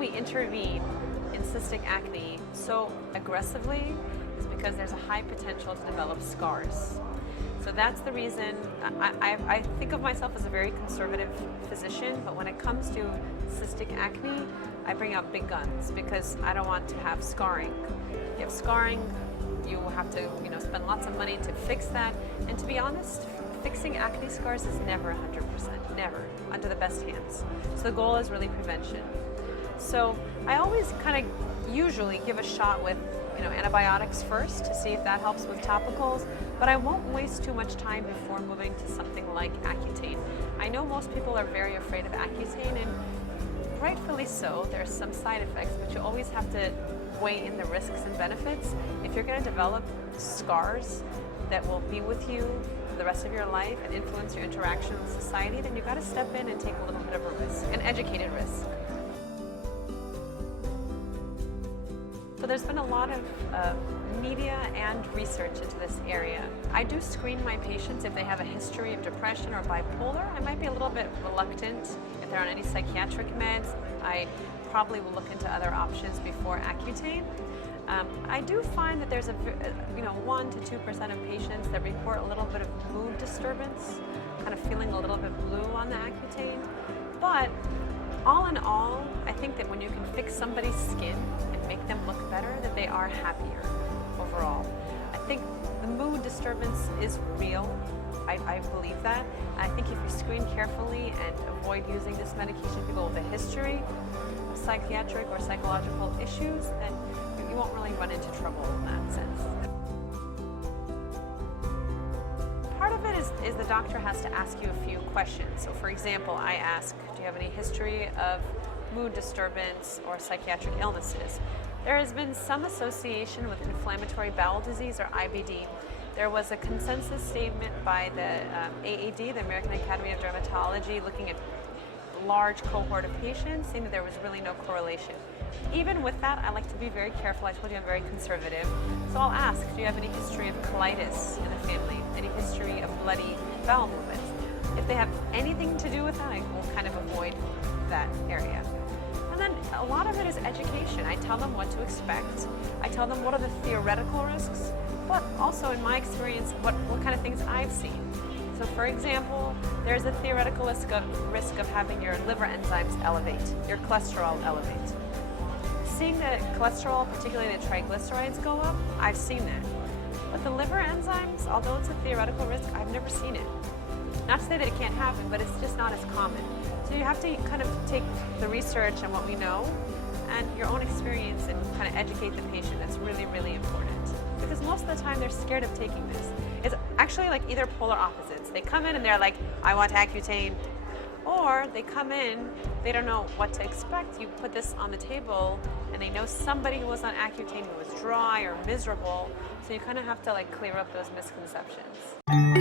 we intervene in cystic acne so aggressively is because there's a high potential to develop scars. So that's the reason I think of myself as a very conservative physician, but when it comes to cystic acne, I bring out big guns because I don't want to have scarring. If you have scarring, you will have to spend lots of money to fix that. And to be honest, fixing acne scars is never 100%, never, under the best hands. So the goal is really prevention. So I always kind of usually give a shot with antibiotics first to see if that helps with topicals, but I won't waste too much time before moving to something like Accutane. I know most people are very afraid of Accutane, and rightfully so. There's some side effects, but you always have to weigh in the risks and benefits. If you're going to develop scars that will be with you for the rest of your life and influence your interaction with society, then you've got to step in and take a little bit of a risk, an educated risk. So there's been a lot of media and research into this area. I do screen my patients if they have a history of depression or bipolar. I might be a little bit reluctant if they're on any psychiatric meds. I probably will look into other options before Accutane. I do find that there's 1 to 2% of patients that report a little bit of mood disturbance, kind of feeling a little bit blue on the Accutane. But all in all, I think that when you can fix somebody's skin and make them look better, that they are happier overall. I think the mood disturbance is real. I believe that. I think if you screen carefully and avoid using this medication, people with a history of psychiatric or psychological issues, then you won't really run into trouble in that sense. Part of it is the doctor has to ask you a few questions. So for example, I ask, do you have any history of mood disturbance or psychiatric illnesses? There has been some association with inflammatory bowel disease or IBD. There was a consensus statement by the AAD, the American Academy of Dermatology, looking at a large cohort of patients, saying that there was really no correlation. Even with that, I like to be very careful. I told you I'm very conservative. So I'll ask, do you have any history of colitis in the family? Any history of bloody bowel movements? If they have anything to do with that, I will kind of avoid that area. And then a lot of it is education. I tell them what to expect. I tell them what are the theoretical risks, but also in my experience, what kind of things I've seen. So for example, there's a theoretical risk of having your liver enzymes elevate, your cholesterol elevate. Seeing the cholesterol, particularly the triglycerides, go up, I've seen that. But the liver enzymes, although it's a theoretical risk, I've never seen it. Not to say that it can't happen, but it's just not as common. So you have to kind of take the research and what we know and your own experience and kind of educate the patient. That's really, really important. Because most of the time they're scared of taking this. It's actually like either polar opposites. They come in and they're like, I want Accutane. Or they come in, they don't know what to expect. You put this on the table and they know somebody who was on Accutane who was dry or miserable. So you kind of have to clear up those misconceptions.